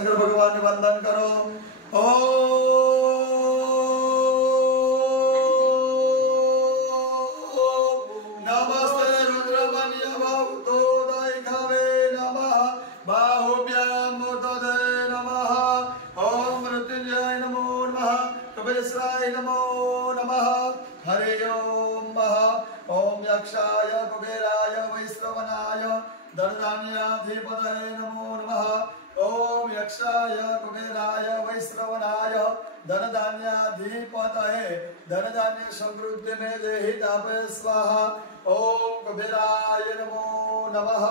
शंकर भगवान ने वंदन करो। नमस्ते रुद्रमण्य बाहुतोदयिकावे नमः बाहुभ्यां मुदते नमः। ओम मृत्युंजय नमो नमः कपिलेश्वराय नमो नमः। हरे ओम ओम यक्षाय कुबेराय वैश्रवणाय धनधान्याधिपतये नमो नमः। ओम यक्षाय कुबेराय वैश्रवणाय धनधान्याधिपतये धनधान्य समृद्धि में देहि तापे स्वाहा। ओम कुबेराय नमो नमः।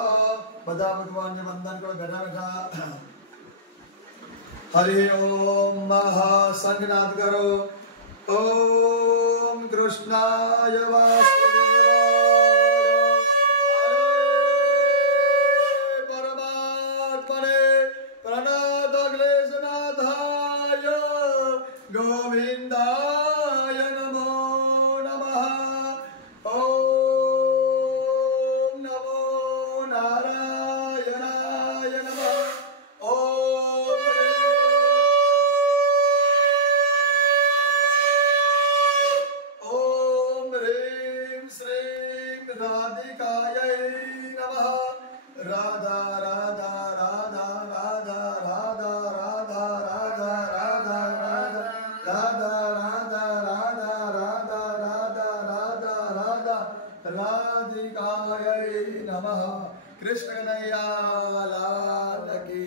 बधा भगवान ने वंदन करो बैठा बैठा। हरि ओम संगनाद करो। ओम कृष्णाय वासुदेवाय परमात्मने प्रणतक्लेशनाथाय गोविंदाय नमो नमः। ओम नमो नारायणाय नमः। ओम ह्रीं श्रीं राधिकायै नमः। राधा राधा राधा राधा राधा राधा राधा राधा राधा राधा राधा राधा राधा राधा राधा राधिकायै नमः। कृष्ण कन्हैया लाल की